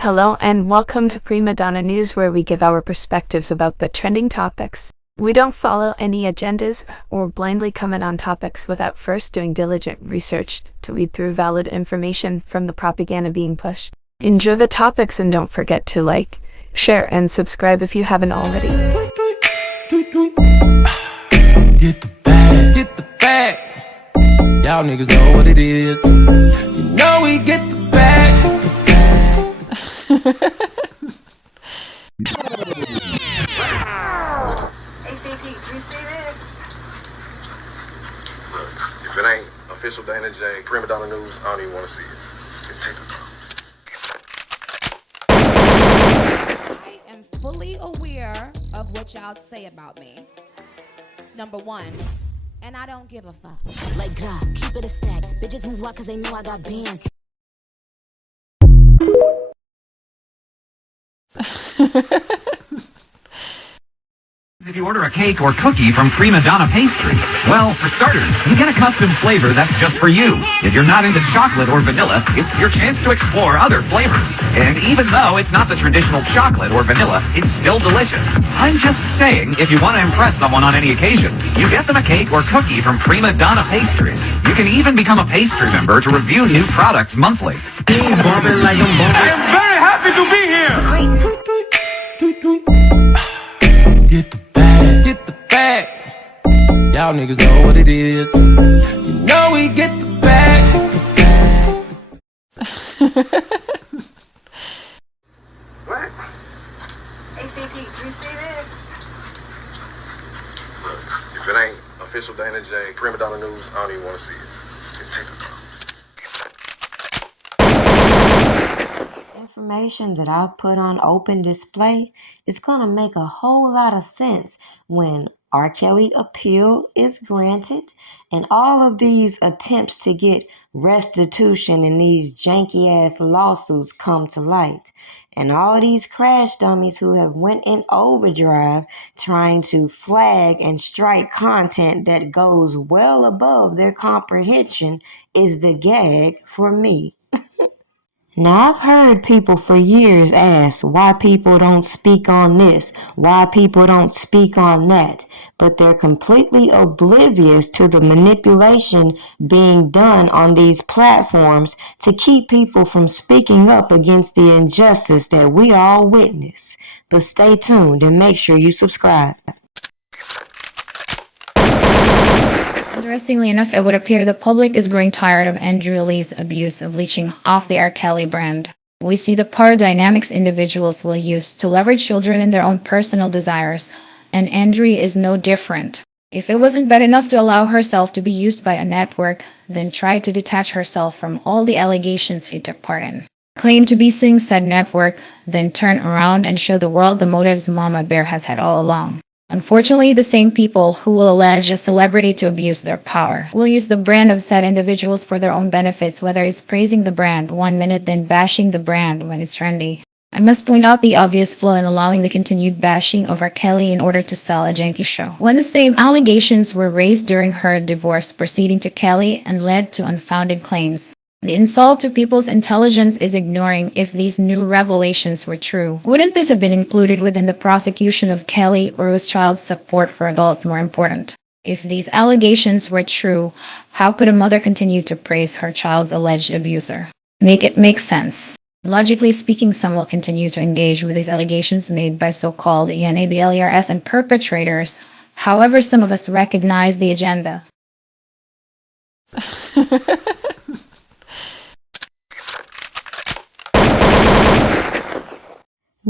Hello and welcome to Prima Donna News, where we give our perspectives about the trending topics. We don't follow any agendas or blindly comment on topics without first doing diligent research to weed through valid information from the propaganda being pushed. Enjoy the topics and don't forget to like, share, and subscribe if you haven't already. Get the bag, get the bag. Y'all niggas know what it is. You know we get the bag, get the bag. ACP, did you see this? Look, if it ain't official Dana J, Prima Donna News, I don't even want to see it. Just take the I am fully aware of what y'all say about me. Number one, and I don't give a fuck. Like God, keep it a stack. Bitches move out cause they know I got bands. If you order a cake or cookie from Prima Donna Pastries, well, for starters, you get a custom flavor that's just for you. If you're not into chocolate or vanilla, it's your chance to explore other flavors. And even though it's not the traditional chocolate or vanilla, it's still delicious. I'm just saying, if you want to impress someone on any occasion, you get them a cake or cookie from Prima Donna Pastries. You can even become a pastry member to review new products monthly. I am very happy to be here. Get the bag, get the bag. Y'all niggas know what it is. You know we get the bag, get the bag. What? ACP, did you see this? Look, if it ain't official Dana J, Prima Donna News, I don't even want to see it. Just take the Information that I put on open display is going to make a whole lot of sense when R. Kelly appeal is granted and all of these attempts to get restitution in these janky ass lawsuits come to light, and all these crash dummies who have went in overdrive trying to flag and strike content that goes well above their comprehension is the gag for me. Now, I've heard people for years ask why people don't speak on this, why people don't speak on that, but they're completely oblivious to the manipulation being done on these platforms to keep people from speaking up against the injustice that we all witness. But stay tuned and make sure you subscribe. Interestingly enough, it would appear the public is growing tired of Andrew Lee's abuse of leeching off the R. Kelly brand. We see the power dynamics individuals will use to leverage children in their own personal desires, and Andrew is no different. If it wasn't bad enough to allow herself to be used by a network, then try to detach herself from all the allegations he took part in. Claim to be seeing said network, then turn around and show the world the motives Momma Bear has had all along. Unfortunately, the same people who will allege a celebrity to abuse their power will use the brand of said individuals for their own benefits, whether it's praising the brand 1 minute then bashing the brand when it's trendy. I must point out the obvious flaw in allowing the continued bashing of R. Kelly in order to sell a janky show, when the same allegations were raised during her divorce proceeding to Kelly and led to unfounded claims. The insult to people's intelligence is ignoring if these new revelations were true. Wouldn't this have been included within the prosecution of Kelly, or was child support for adults more important? If these allegations were true, how could a mother continue to praise her child's alleged abuser? Make it make sense. Logically speaking, some will continue to engage with these allegations made by so-called ENABLERS and perpetrators. However, some of us recognize the agenda.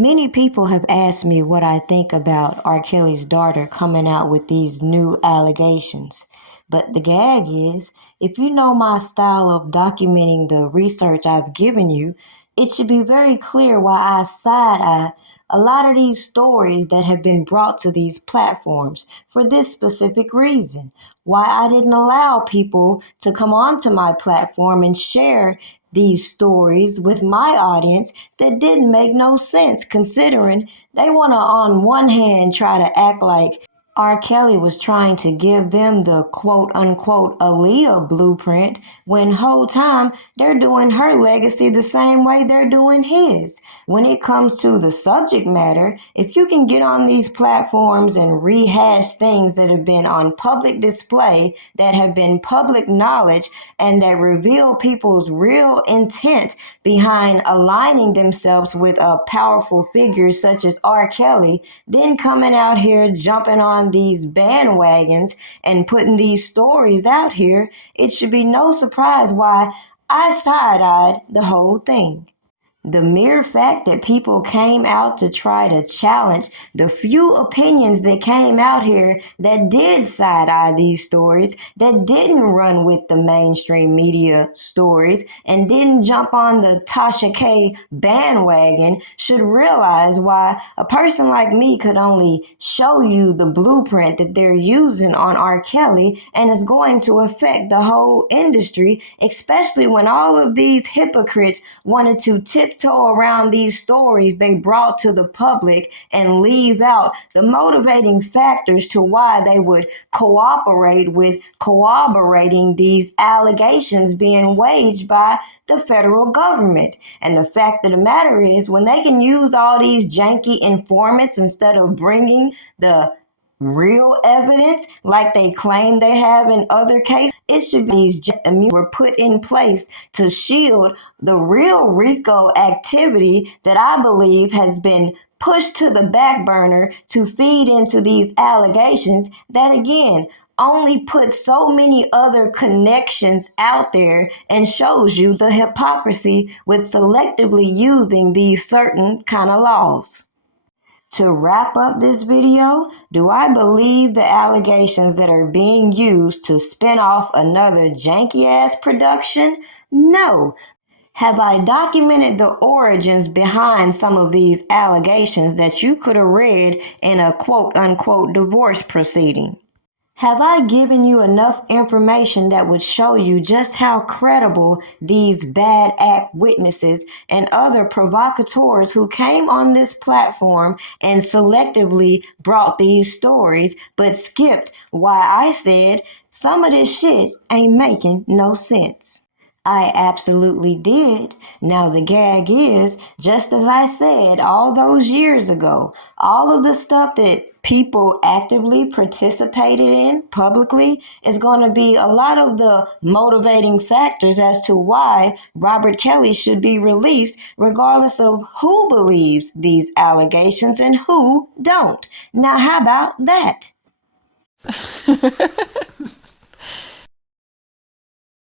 Many people have asked me what I think about R. Kelly's daughter coming out with these new allegations. But the gag is, if you know my style of documenting the research I've given you, it should be very clear why I side-eye a lot of these stories that have been brought to these platforms for this specific reason. Why I didn't allow people to come onto my platform and share these stories with my audience that didn't make no sense, considering they want to on one hand try to act like R. Kelly was trying to give them the quote-unquote Aaliyah blueprint when whole time they're doing her legacy the same way they're doing his. When it comes to the subject matter, if you can get on these platforms and rehash things that have been on public display, that have been public knowledge, and that reveal people's real intent behind aligning themselves with a powerful figure such as R. Kelly, then coming out here jumping on these bandwagons and putting these stories out here, it should be no surprise why I side-eyed the whole thing. The mere fact that people came out to try to challenge the few opinions that came out here that did side-eye these stories, that didn't run with the mainstream media stories, and didn't jump on the Tasha K bandwagon should realize why a person like me could only show you the blueprint that they're using on R. Kelly, and it's going to affect the whole industry, especially when all of these hypocrites wanted to tiptoe around these stories they brought to the public and leave out the motivating factors to why they would cooperate with corroborating these allegations being waged by the federal government. And the fact of the matter is, when they can use all these janky informants instead of bringing the real evidence like they claim they have in other cases, it should be just were put in place to shield the real RICO activity that I believe has been pushed to the back burner to feed into these allegations that, again, only put so many other connections out there and shows you the hypocrisy with selectively using these certain kind of laws. To wrap up this video, do I believe the allegations that are being used to spin off another janky-ass production? No. Have I documented the origins behind some of these allegations that you could have read in a quote-unquote divorce proceeding? Have I given you enough information that would show you just how credible these bad act witnesses and other provocateurs who came on this platform and selectively brought these stories but skipped why I said some of this shit ain't making no sense? I absolutely did. Now the gag is, just as I said all those years ago, all of the stuff that people actively participated in publicly is going to be a lot of the motivating factors as to why Robert Kelly should be released, regardless of who believes these allegations and who don't. Now, how about that?